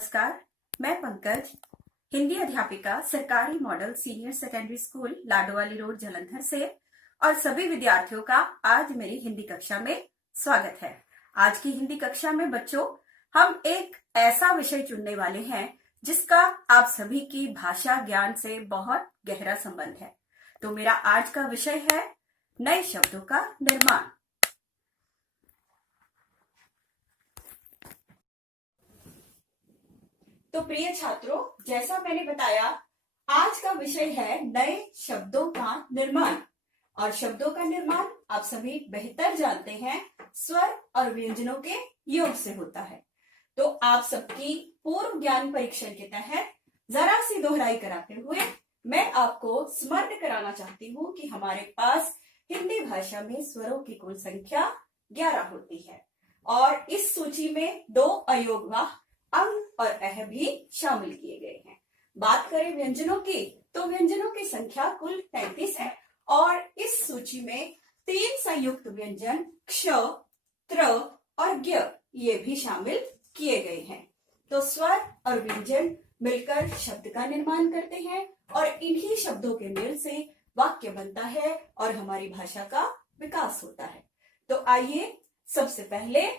नमस्कार, मैं पंकज, हिंदी अध्यापिका सरकारी model senior secondary school Ladowali road Jalandhar से और सभी विद्यार्थियों का आज मेरी हिंदी कक्षा में स्वागत है। आज की हिंदी कक्षा में बच्चों हम एक ऐसा विषय चुनने वाले हैं जिसका आप सभी की भाषा ज्ञान से बहुत गहरा संबंध है। तो मेरा आज का विषय है नए शब्दों का निर्माण। तो प्रिय छात्रों, जैसा मैंने बताया, आज का विषय है नए शब्दों का निर्माण। और शब्दों का निर्माण आप सभी बेहतर जानते हैं, स्वर और व्यंजनों के योग से होता है। तो आप सबकी पूर्व ज्ञान परीक्षण के तहत जरा सी दोहराई कराते हुए मैं आपको स्मरण कराना चाहती हूँ कि हमारे पास हिंदी भाषा में स्वरों की कुल संख्या 11 होती है और इस सूची में 2 अयोगवाह अंग और अह भी शामिल किए गए हैं। बात करें व्यंजनों की, तो व्यंजनों की संख्या कुल 33 है और इस सूची में 3 संयुक्त व्यंजन क्ष, त्र और ज्ञ ये भी शामिल किए गए हैं। तो स्वर और व्यंजन मिलकर शब्द का निर्माण करते हैं और इन्हीं शब्दों के मेल से वाक्य बनता है और हमारी भाषा का विकास होता है। तो आइए सबसे पहले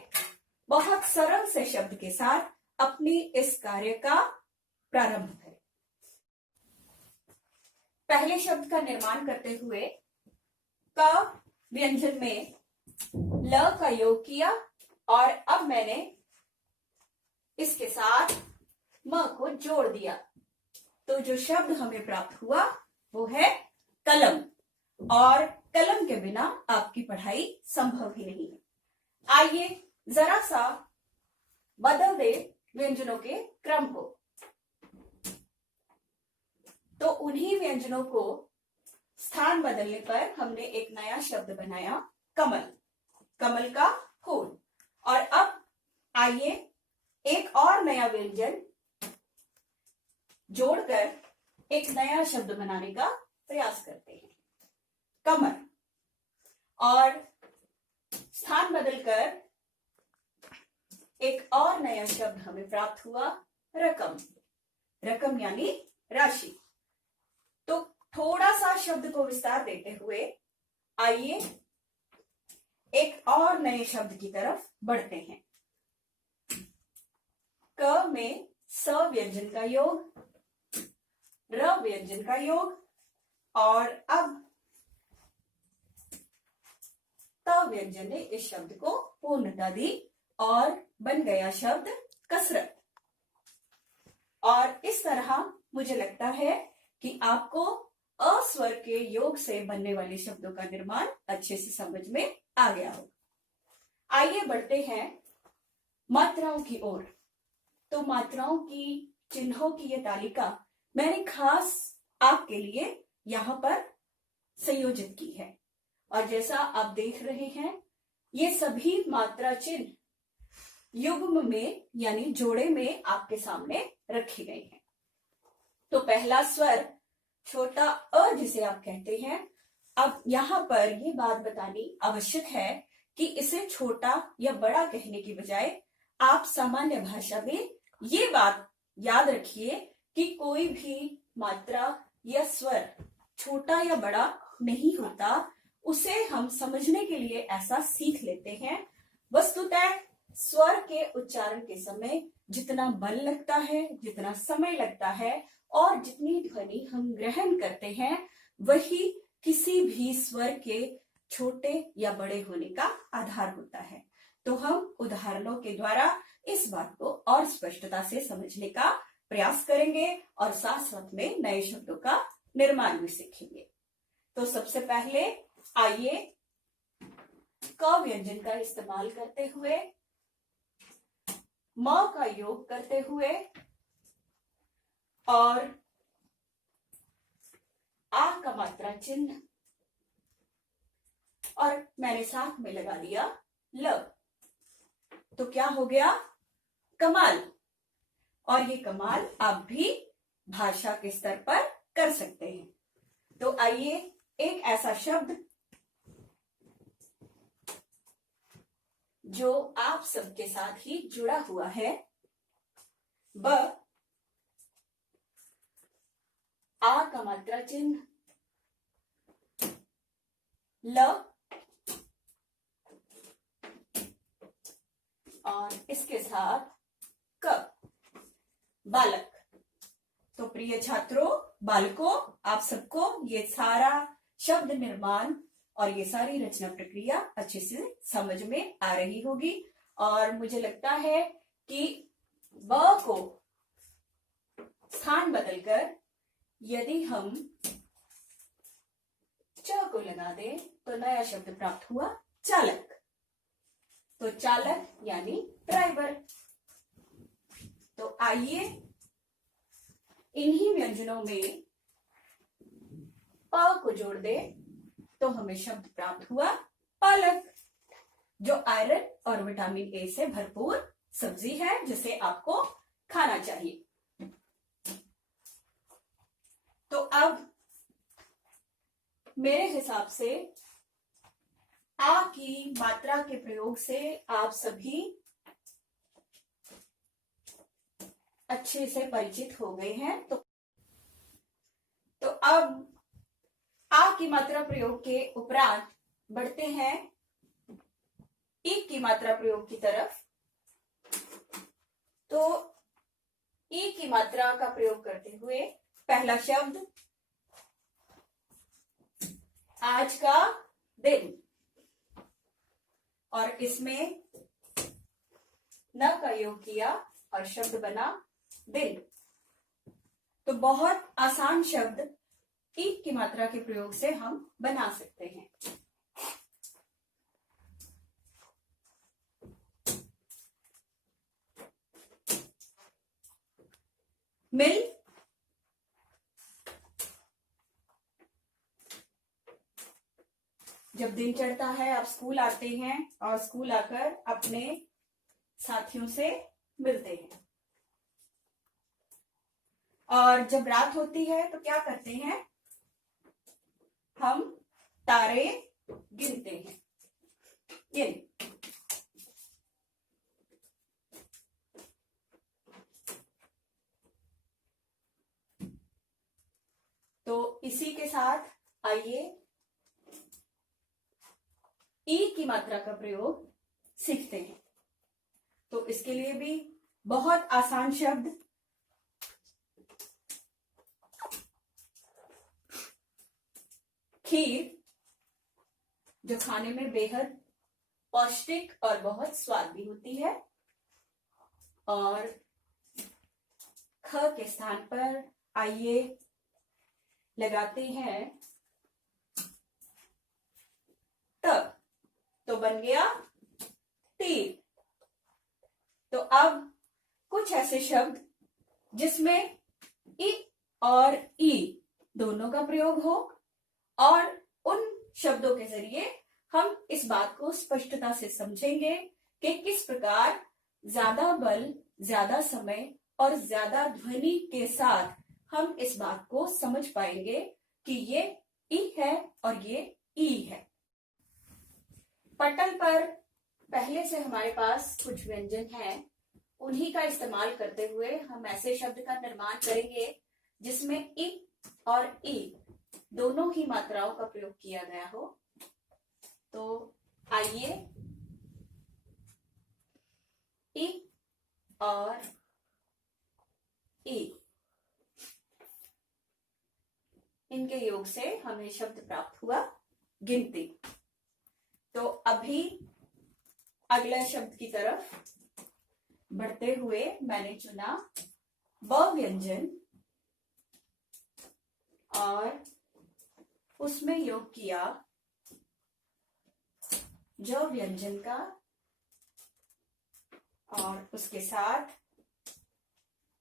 बहुत सरल से शब्द के साथ अपनी इस कार्य का प्रारंभ करें। पहले शब्द का निर्माण करते हुए क व्यंजन में ल का योग किया और अब मैंने इसके साथ म को जोड़ दिया। तो जो शब्द हमें प्राप्त हुआ वो है कलम, और कलम के बिना आपकी पढ़ाई संभव ही नहीं है। आइए जरा सा बदल दे व्यंजनों के क्रम को। तो उन्हीं व्यंजनों को स्थान बदलने पर हमने एक नया शब्द बनाया, कमल, कमल का फूल। और अब आइए एक और नया व्यंजन जोड़कर एक नया शब्द बनाने का प्रयास करते हैं, कमर। और स्थान बदलकर एक और नया शब्द हमें प्राप्त हुआ, रकम, रकम यानी राशि। तो थोड़ा सा शब्द को विस्तार देते हुए आइए एक और नए शब्द की तरफ बढ़ते हैं। क में स व्यंजन का योग, र व्यंजन का योग और अब त व्यंजन ने इस शब्द को पूर्णता दी और बन गया शब्द कसरत। और इस तरह मुझे लगता है कि आपको अस्वर के योग से बनने वाले शब्दों का निर्माण अच्छे से समझ में आ गया होगा। आइए बढ़ते हैं मात्राओं की ओर। तो मात्राओं की, चिन्हों की ये तालिका मैंने खास आपके लिए यहां पर संयोजित की है। और जैसा आप देख रहे हैं, ये सभी मात्रा चिन्ह युग्म में यानी जोड़े में आपके सामने रखे गए हैं। तो पहला स्वर छोटा अ जिसे आप कहते हैं। अब यहां पर ये बात बतानी आवश्यक है कि इसे छोटा या बड़ा कहने की बजाय आप सामान्य भाषा में ये बात याद रखिए कि कोई भी मात्रा या स्वर छोटा या बड़ा नहीं होता। उसे हम समझने के लिए ऐसा सीख लेते हैं। वस्तुतः स्वर के उच्चारण के समय जितना बल लगता है, जितना समय लगता है और जितनी ध्वनि हम ग्रहण करते हैं, वही किसी भी स्वर के छोटे या बड़े होने का आधार होता है। तो हम उदाहरणों के द्वारा इस बात को और स्पष्टता से समझने का प्रयास करेंगे और साथ साथ में नए शब्दों का निर्माण भी सीखेंगे। तो सबसे पहले आइए क व्यंजन का इस्तेमाल करते हुए, म का योग करते हुए और आ का मात्रा चिन्ह और मैंने साथ में लगा दिया ल। तो क्या हो गया? कमाल। और ये कमाल आप भी भाषा के स्तर पर कर सकते हैं। तो आइए एक ऐसा शब्द जो आप सबके साथ ही जुड़ा हुआ है, ब, आ का मात्रा चिन्ह, ल, और इसके साथ क, बालक। तो प्रिय छात्रों, बालकों, आप सबको ये सारा शब्द निर्माण और ये सारी रचना प्रक्रिया अच्छे से समझ में आ रही होगी। और मुझे लगता है कि ब को स्थान बदलकर यदि हम च को लगा दें तो नया शब्द प्राप्त हुआ, चालक। तो चालक यानी ड्राइवर। तो आइए इन्हीं व्यंजनों में प को जोड़ दे तो हमें शब्द प्राप्त हुआ, पालक, जो आयरन और विटामिन ए से भरपूर सब्जी है जिसे आपको खाना चाहिए। तो अब मेरे हिसाब से आ की मात्रा के प्रयोग से आप सभी अच्छे से परिचित हो गए हैं। तो अब आ की मात्रा प्रयोग के उपरांत बढ़ते हैं ई की मात्रा प्रयोग की तरफ। तो ई की मात्रा का प्रयोग करते हुए पहला शब्द आज का दिन, और इसमें न का योग किया और शब्द बना दिन। तो बहुत आसान शब्द ई की मात्रा के प्रयोग से हम बना सकते हैं। मिल, जब दिन चढ़ता है आप स्कूल आते हैं और स्कूल आकर अपने साथियों से मिलते हैं, और जब रात होती है तो क्या करते हैं, हम तारे गिनते हैं। गिन। तो इसी के साथ आइए ई की मात्रा का प्रयोग सीखते हैं। तो इसके लिए भी बहुत आसान शब्द खीर, जो खाने में बेहद पौष्टिक और बहुत स्वाद भी होती है। और ख के स्थान पर आइए लगाते हैं त, तो बन गया तीर। तो अब कुछ ऐसे शब्द जिसमें इ और ई दोनों का प्रयोग हो, और उन शब्दों के जरिए हम इस बात को स्पष्टता से समझेंगे कि किस प्रकार ज्यादा बल, ज्यादा समय और ज्यादा ध्वनि के साथ हम इस बात को समझ पाएंगे कि ये ई है और ये ई है। पटल पर पहले से हमारे पास कुछ व्यंजन हैं, उन्हीं का इस्तेमाल करते हुए हम ऐसे शब्द का निर्माण करेंगे जिसमें इ और ई दोनों ही मात्राओं का प्रयोग किया गया हो। तो आइए इ और ई, इनके योग से हमें शब्द प्राप्त हुआ गिनती। तो अभी अगला शब्द की तरफ बढ़ते हुए मैंने चुना ब व्यंजन और उसमें योग किया ज व्यंजन का, और उसके साथ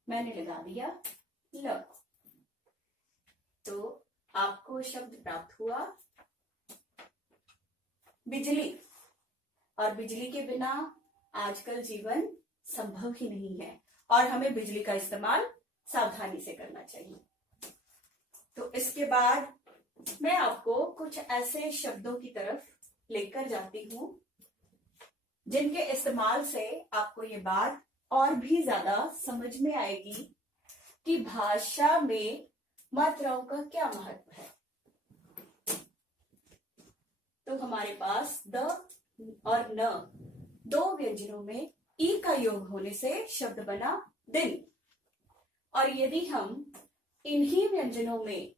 मैंने लगा दिया ल। तो आपको शब्द प्राप्त हुआ बिजली। और बिजली के बिना आजकल जीवन संभव ही नहीं है, और हमें बिजली का इस्तेमाल सावधानी से करना चाहिए। तो इसके बाद मैं आपको कुछ ऐसे शब्दों की तरफ लेकर जाती हूं जिनके इस्तेमाल से आपको ये बात और भी ज्यादा समझ में आएगी कि भाषा में मात्राओं का क्या महत्व है। तो हमारे पास द और न दो व्यंजनों में ई का योग होने से शब्द बना दिन। और यदि हम इन्हीं व्यंजनों में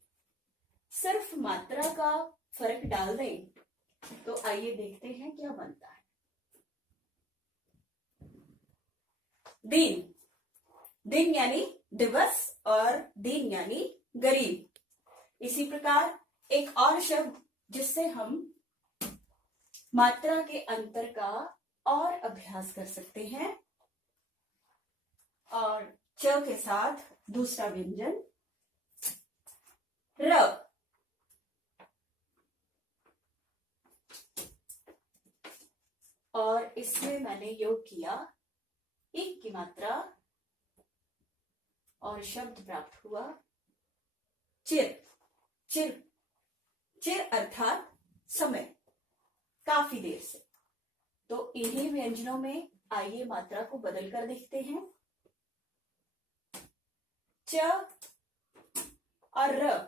सिर्फ मात्रा का फर्क डाल दें तो आइए देखते हैं क्या बनता है। दिन, दिन यानी दिवस और दिन यानी गरीब। इसी प्रकार एक और शब्द जिससे हम मात्रा के अंतर का और अभ्यास कर सकते हैं, और च के साथ दूसरा व्यंजन र। और इसमें मैंने योग किया एक की मात्रा और शब्द प्राप्त हुआ चिर। चिर, चिर अर्थात समय, काफी देर से। तो इन्हीं व्यंजनों में आइए मात्रा को बदल कर देखते हैं। च और र,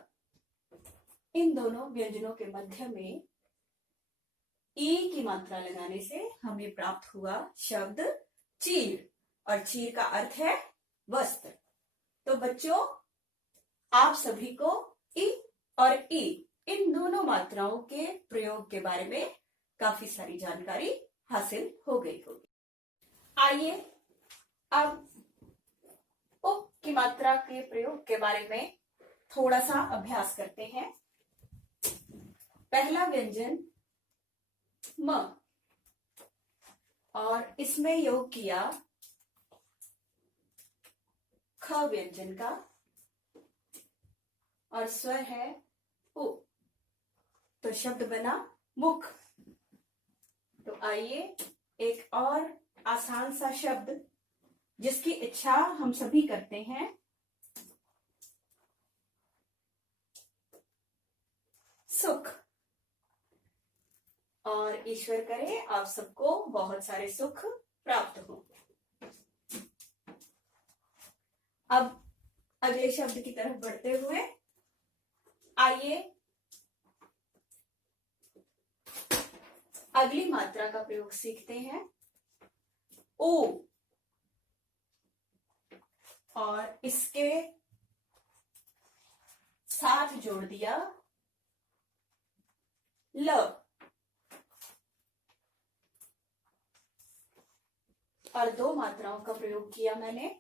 इन दोनों व्यंजनों के मध्य में ई की मात्रा लगाने से हमें प्राप्त हुआ शब्द चीर, और चीर का अर्थ है वस्त्र। तो बच्चों, आप सभी को ई और ई इन दोनों मात्राओं के प्रयोग के बारे में काफी सारी जानकारी हासिल हो गई होगी। आइए अब उप की मात्रा के प्रयोग के बारे में थोड़ा सा अभ्यास करते हैं। पहला व्यंजन म, और इसमें योग किया ख व्यंजन का, और स्वर है उ, तो शब्द बना मुख। तो आइए एक और आसान सा शब्द जिसकी इच्छा हम सभी करते हैं, सुख। और ईश्वर करे आप सबको बहुत सारे सुख प्राप्त हो। अब अगले शब्द की तरफ बढ़ते हुए आइए अगली मात्रा का प्रयोग सीखते हैं, ओ। और इसके साथ जोड़ दिया ल, और दो मात्राओं का प्रयोग किया मैंने,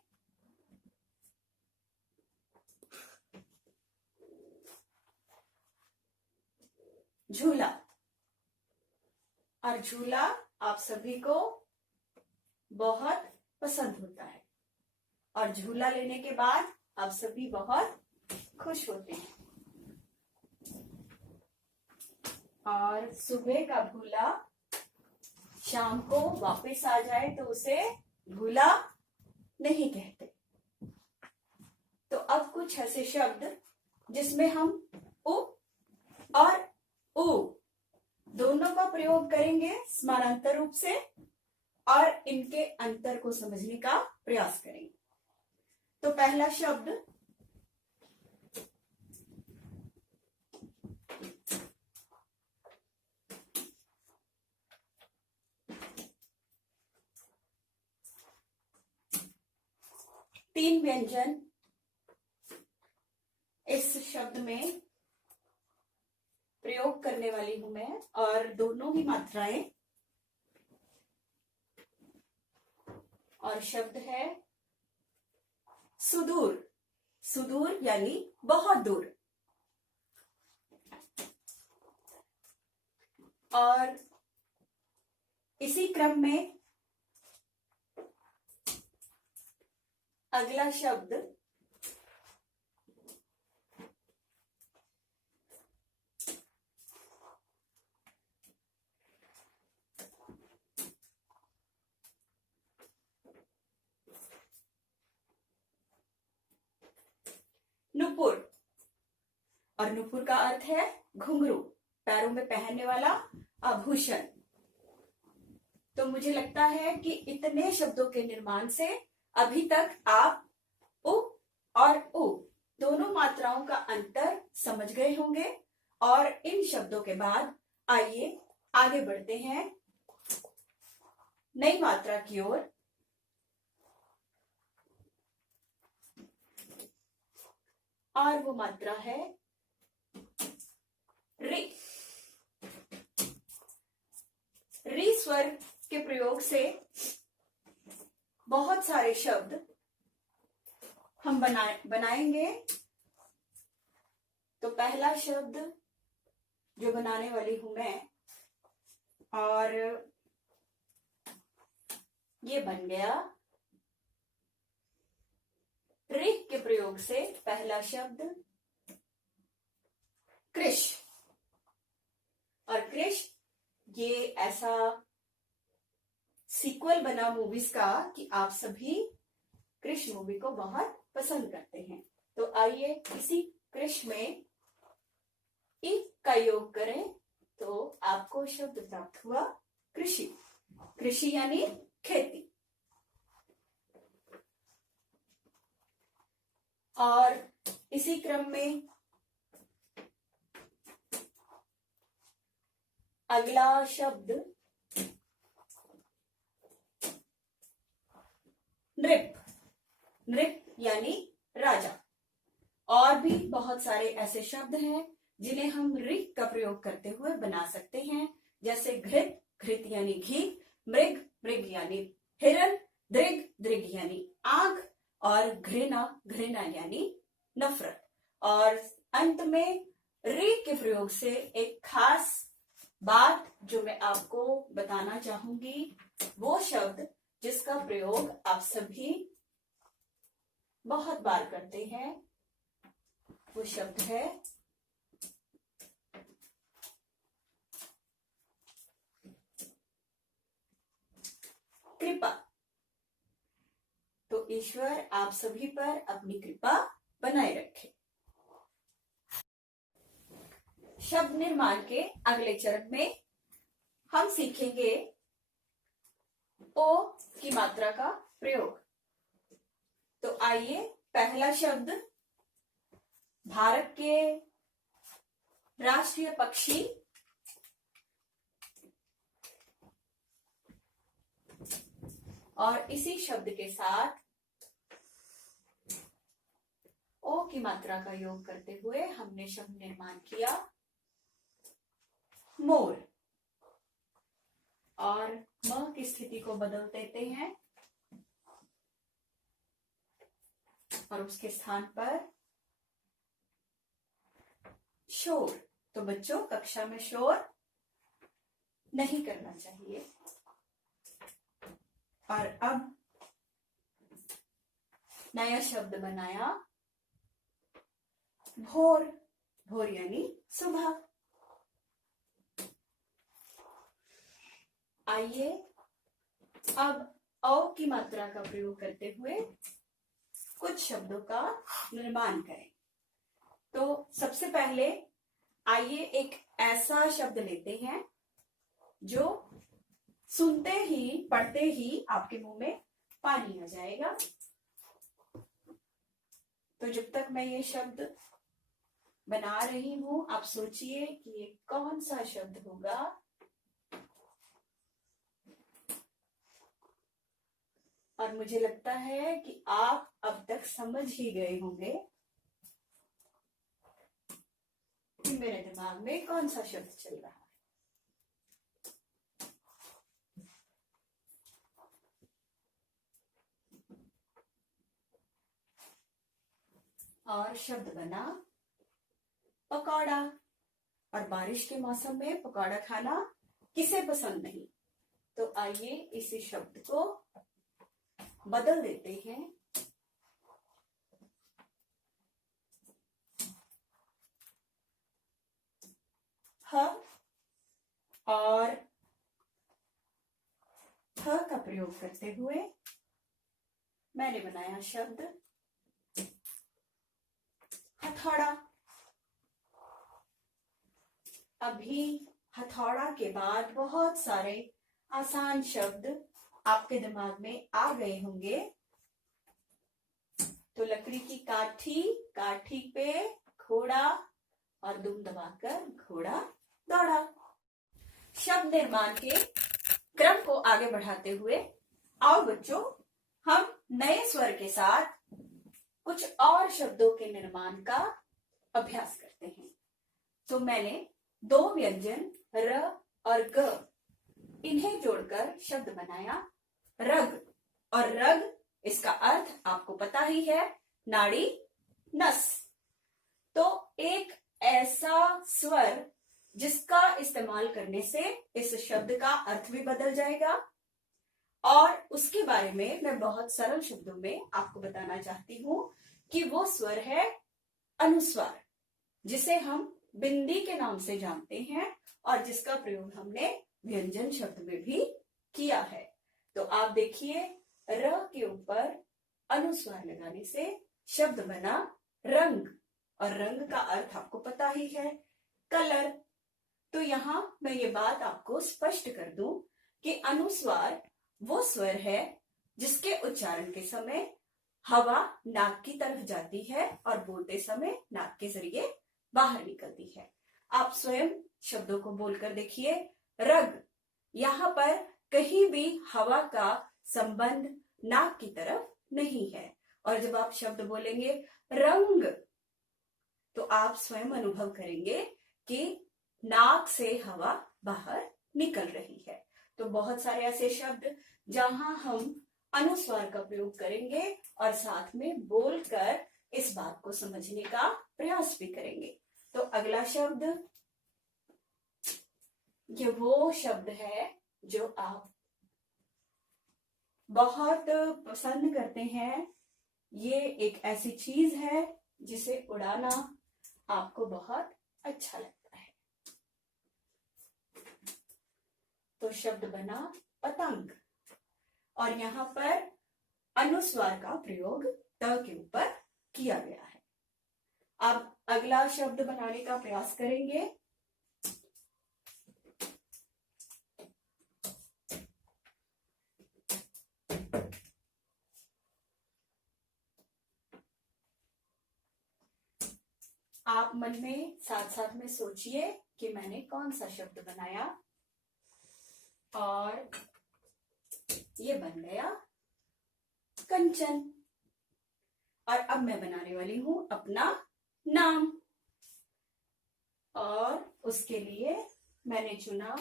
झूला। और झूला आप सभी को बहुत पसंद होता है, और झूला लेने के बाद आप सभी बहुत खुश होते हैं। और सुबह का भूला शाम को वापस आ जाए तो उसे भूला नहीं कहते। तो अब कुछ ऐसे शब्द जिसमें हम उ और उ दोनों का प्रयोग करेंगे समानांतर रूप से, और इनके अंतर को समझने का प्रयास करेंगे। तो पहला शब्द तीन व्यंजन इस शब्द में प्रयोग करने वाली हूं मैं, और दोनों ही मात्राएं, और शब्द है सुदूर। सुदूर यानी बहुत दूर। और इसी क्रम में अगला शब्द नुपुर। और नुपुर का अर्थ है घुंघरू, पैरों में पहनने वाला आभूषण। तो मुझे लगता है कि इतने शब्दों के निर्माण से अभी तक आप उ और उ दोनों मात्राओं का अंतर समझ गए होंगे और इन शब्दों के बाद आइए आगे बढ़ते हैं नई मात्रा की ओर। और वो मात्रा है रि। रि स्वर के प्रयोग से बहुत सारे शब्द हम बनाएंगे। तो पहला शब्द जो बनाने वाली हूं मैं, और ये बन गया रि के प्रयोग से पहला शब्द कृष। और कृष ये ऐसा सीक्वल बना मूवीज का कि आप सभी कृष मूवी को बहुत पसंद करते हैं। तो आइए इसी कृष में इ का योग करें तो आपको शब्द प्राप्त हुआ कृषि। कृषि यानी खेती। और इसी क्रम में अगला शब्द नृप। नृप यानी राजा। और भी बहुत सारे ऐसे शब्द हैं जिन्हें हम ऋ का प्रयोग करते हुए बना सकते हैं, जैसे घृत। घृत यानी घी। मृग। मृग यानी हिरण। दृग। दृग यानी आग। और घृणा। घृणा यानी नफरत। और अंत में ऋ के प्रयोग से एक खास बात जो मैं आपको बताना चाहूंगी, वो शब्द जिसका प्रयोग आप सभी बहुत बार करते हैं, वो शब्द है कृपा। तो ईश्वर आप सभी पर अपनी कृपा बनाए रखे। शब्द निर्माण के अगले चरण में हम सीखेंगे ओ की मात्रा का प्रयोग। तो आइए पहला शब्द भारत के राष्ट्रीय पक्षी और इसी शब्द के साथ ओ की मात्रा का योग करते हुए हमने शब्द निर्माण किया मोर। और म की स्थिति को बदल देते हैं और उसके स्थान पर शोर। तो बच्चों कक्षा में शोर नहीं करना चाहिए। और अब नया शब्द बनाया भोर। भोर यानी सुबह। आइए अब औ की मात्रा का प्रयोग करते हुए कुछ शब्दों का निर्माण करें। तो सबसे पहले आइए एक ऐसा शब्द लेते हैं जो सुनते ही पढ़ते ही आपके मुंह में पानी आ जाएगा। तो जब तक मैं ये शब्द बना रही हूं, आप सोचिए कि ये कौन सा शब्द होगा। और मुझे लगता है कि आप अब तक समझ ही गए होंगे कि मेरे दिमाग में कौन सा शब्द चल रहा है। और शब्द बना पकौड़ा। और बारिश के मौसम में पकौड़ा खाना किसे पसंद नहीं। तो आइए इसी शब्द को बदल देते हैं। ह और थ का प्रयोग करते हुए मैंने बनाया शब्द हथौड़ा। अभी हथौड़ा के बाद बहुत सारे आसान शब्द आपके दिमाग में आ गए होंगे। तो लकड़ी की काठी, काठी पे घोड़ा और दुम दबाकर घोड़ा दौड़ा। शब्द निर्माण के क्रम को आगे बढ़ाते हुए आओ बच्चों, हम नए स्वर के साथ कुछ और शब्दों के निर्माण का अभ्यास करते हैं। तो मैंने दो व्यंजन र और ग, इन्हें जोड़कर शब्द बनाया रग। और रग, इसका अर्थ आपको पता ही है, नाड़ी, नस। तो एक ऐसा स्वर जिसका इस्तेमाल करने से इस शब्द का अर्थ भी बदल जाएगा, और उसके बारे में मैं बहुत सरल शब्दों में आपको बताना चाहती हूं कि वो स्वर है अनुस्वार, जिसे हम बिंदी के नाम से जानते हैं और जिसका प्रयोग हमने व्यंजन शब्द में भी किया है। तो आप देखिए, र के ऊपर अनुस्वार लगाने से शब्द बना रंग, और रंग का अर्थ आपको पता ही है, कलर। तो यहां मैं ये बात आपको स्पष्ट कर दूं कि अनुस्वार वो स्वर है जिसके उच्चारण के समय हवा नाक की तरफ जाती है और बोलते समय नाक के जरिए बाहर निकलती है। आप स्वयं शब्दों को बोलकर देखिए, रग, यहां पर कहीं भी हवा का संबंध नाक की तरफ नहीं है। और जब आप शब्द बोलेंगे रंग, तो आप स्वयं अनुभव करेंगे कि नाक से हवा बाहर निकल रही है। तो बहुत सारे ऐसे शब्द जहां हम अनुस्वार का प्रयोग करेंगे और साथ में बोलकर इस बात को समझने का प्रयास भी करेंगे। तो अगला शब्द, ये वो शब्द है जो आप बहुत पसंद करते हैं। ये एक ऐसी चीज है जिसे उड़ाना आपको बहुत अच्छा लगता है। तो शब्द बना पतंग, और यहां पर अनुस्वार का प्रयोग त के ऊपर किया गया है। अब अगला शब्द बनाने का प्रयास करेंगे। आप मन में साथ साथ में सोचिए कि मैंने कौन सा शब्द बनाया, और ये बन गया कंचन। और अब मैं बनाने वाली हूं अपना नाम, और उसके लिए मैंने चुना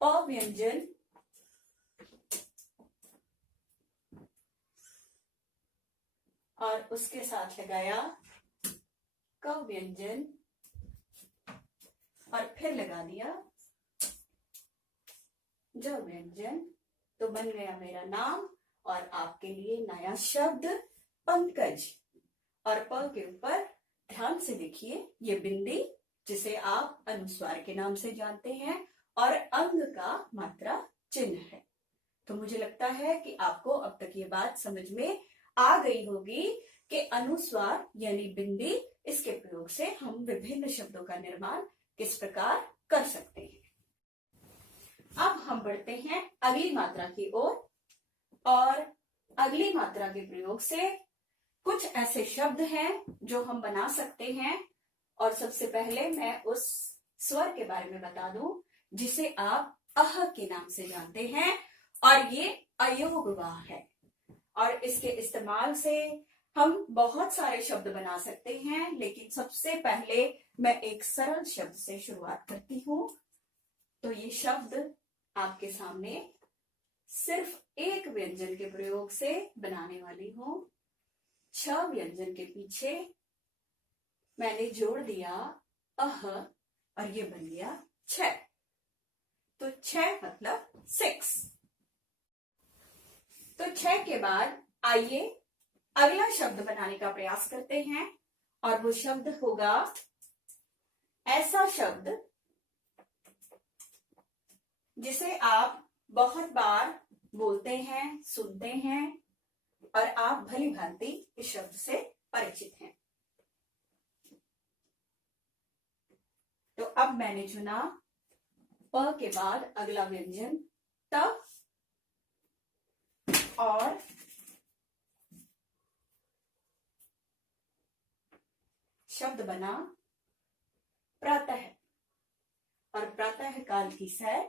प व्यंजन, और उसके साथ लगाया क व्यंजन, और फिर लगा दिया ज व्यंजन। तो बन गया मेरा नाम, और आपके लिए नया शब्द पंकज। और प के ऊपर ध्यान से देखिए, ये बिंदी जिसे आप अनुस्वार के नाम से जानते हैं, और अंग का मात्रा चिन्ह है। तो मुझे लगता है कि आपको अब तक ये बात समझ में आ गई होगी कि अनुस्वार यानी बिंदी, इसके प्रयोग से हम विभिन्न शब्दों का निर्माण किस प्रकार कर सकते हैं। अब हम बढ़ते हैं अगली मात्रा की ओर, और अगली मात्रा के प्रयोग से कुछ ऐसे शब्द हैं जो हम बना सकते हैं। और सबसे पहले मैं उस स्वर के बारे में बता दूं जिसे आप अह के नाम से जानते हैं, और ये अयोगवाह है। और इसके इस्तेमाल से हम बहुत सारे शब्द बना सकते हैं, लेकिन सबसे पहले मैं एक सरल शब्द से शुरुआत करती हूं। तो ये शब्द आपके सामने सिर्फ एक व्यंजन के प्रयोग से बनाने वाली हूं। छ व्यंजन के पीछे मैंने जोड़ दिया अह, और ये बन गया छ। तो छ मतलब 6। तो छ के बाद आइए अगला शब्द बनाने का प्रयास करते हैं, और वो शब्द होगा ऐसा शब्द जिसे आप बहुत बार बोलते हैं, सुनते हैं, और आप भली भांति इस शब्द से परिचित हैं। तो अब मैंने चुना प के बाद अगला व्यंजन त, और शब्द बना प्रातः। और प्रातः काल की सैर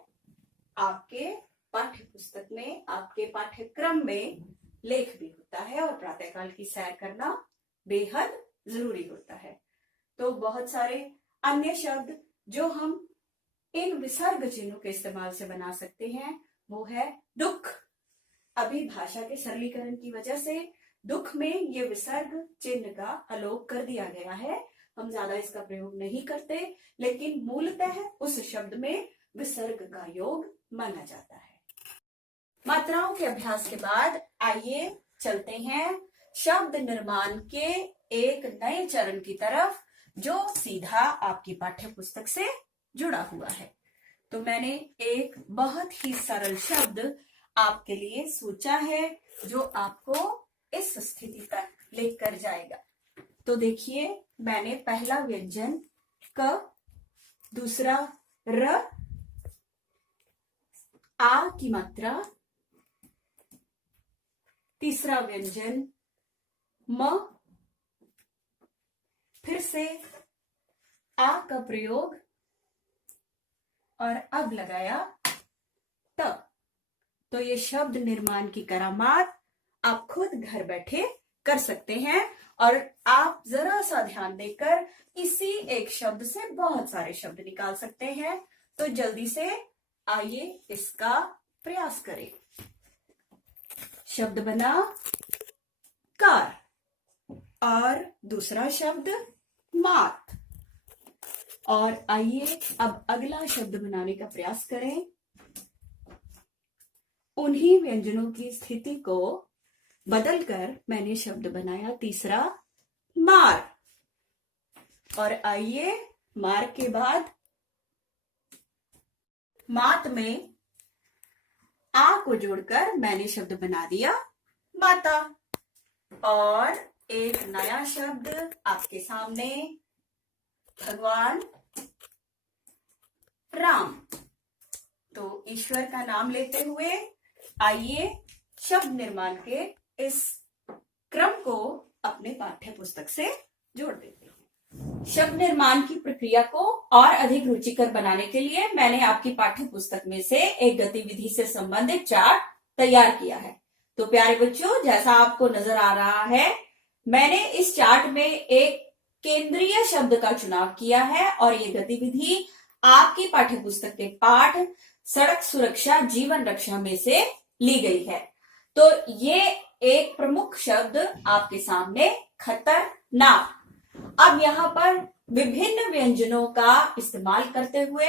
आपके पाठ्य पुस्तक में, आपके पाठ्यक्रम में लेख भी होता है और प्रातः काल की सैर करना बेहद जरूरी होता है। तो बहुत सारे अन्य शब्द जो हम इन विसर्ग चिन्हों के इस्तेमाल से बना सकते हैं वो है दुख। अभी भाषा के सरलीकरण की वजह से दुख में ये विसर्ग चिन्ह का आलोप कर दिया गया है। हम ज्यादा इसका प्रयोग नहीं करते, लेकिन मूलतः उस शब्द में विसर्ग का योग माना जाता है। मात्राओं के अभ्यास के बाद आइए चलते हैं शब्द निर्माण के एक नए चरण की तरफ, जो सीधा आपकी पाठ्य पुस्तक से जुड़ा हुआ है। तो मैंने एक बहुत ही सरल शब्द आपके लिए सोचा है जो आपको इस स्थिति तक लेकर जाएगा। तो देखिए, मैंने पहला व्यंजन क, दूसरा र, आ की मात्रा, तीसरा व्यंजन म, फिर से आ का प्रयोग और अब लगाया त। तो ये शब्द निर्माण की करामात आप खुद घर बैठे कर सकते हैं और आप जरा सा ध्यान देकर इसी एक शब्द से बहुत सारे शब्द निकाल सकते हैं। तो जल्दी से आइए इसका प्रयास करें। शब्द बना कार और दूसरा शब्द मात। और आइए अब अगला शब्द बनाने का प्रयास करें। उन्हीं व्यंजनों की स्थिति को बदलकर मैंने शब्द बनाया तीसरा मार। और आइए मार के बाद मात में आ को जोड़कर मैंने शब्द बना दिया माता। और एक नया शब्द आपके सामने, भगवान राम। तो ईश्वर का नाम लेते हुए आइए शब्द निर्माण के इस क्रम को अपने पाठ्य पुस्तक से जोड़ देते हैं। शब्द निर्माण की प्रक्रिया को और अधिक रुचिकर बनाने के लिए मैंने आपकी पाठ्य पुस्तक में से एक गतिविधि से संबंधित चार्ट तैयार किया है। तो प्यारे बच्चों, जैसा आपको नजर आ रहा है, मैंने इस चार्ट में एक केंद्रीय शब्द का चुनाव किया है और ये गतिविधि आपकी पाठ्य पुस्तक के पाठ सड़क सुरक्षा जीवन रक्षा में से ली गई है। तो ये एक प्रमुख शब्द आपके सामने खतरनाक। अब यहाँ पर विभिन्न व्यंजनों का इस्तेमाल करते हुए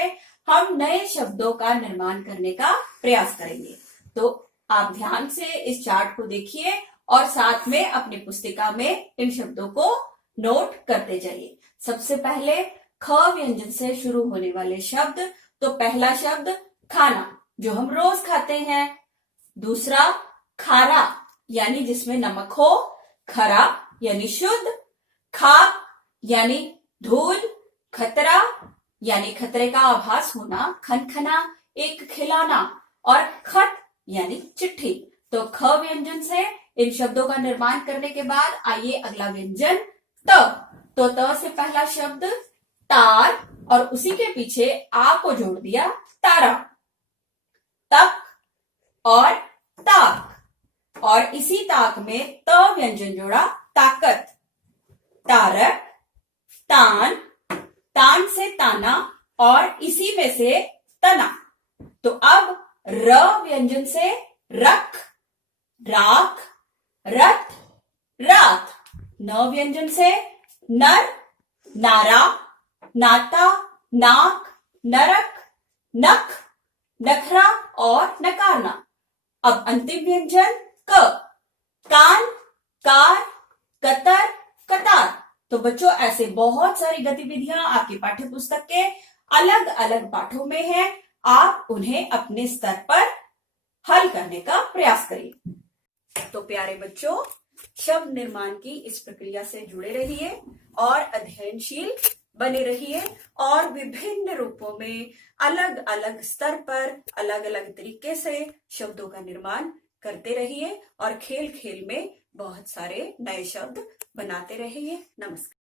हम नए शब्दों का निर्माण करने का प्रयास करेंगे। तो आप ध्यान से इस चार्ट को देखिए और साथ में अपनी पुस्तिका में इन शब्दों को नोट करते जाइए। सबसे पहले ख व्यंजन से शुरू होने वाले शब्द। तो पहला शब्द खाना, जो हम रोज खाते हैं। दूसरा खारा, यानी जिसमें नमक हो। खरा यानी शुद्ध। खाक यानी धूल। खतरा यानी खतरे का आभास होना, खनखना, एक खिलाना। और खत यानी चिट्ठी। तो ख व्यंजन से इन शब्दों का निर्माण करने के बाद आइए अगला व्यंजन त। तो त से पहला शब्द तार और उसी के पीछे आ को जोड़ दिया तारा। तक और ताक और इसी ताक में त व्यंजन जोड़ा ताकत। तारक, तान, तान से ताना और इसी में से तना। तो अब र व्यंजन से रख, राख, रथ, रात। न व्यंजन से नर, नारा, नाता, नाक, नरक, नख, नखरा और नकारना। अब अंतिम व्यंजन क, कान, कार, कतर, कतार। तो बच्चों, ऐसे बहुत सारी गतिविधियां आपकी पाठ्य पुस्तक के अलग अलग पाठों में हैं। आप उन्हें अपने स्तर पर हल करने का प्रयास करिए। तो प्यारे बच्चों, शब्द निर्माण की इस प्रक्रिया से जुड़े रहिए और अध्ययनशील बने रहिए और विभिन्न रूपों में अलग अलग स्तर पर अलग अलग तरीके से शब्दों का निर्माण करते रहिए और खेल खेल में बहुत सारे नए शब्द बनाते रहिए। नमस्कार।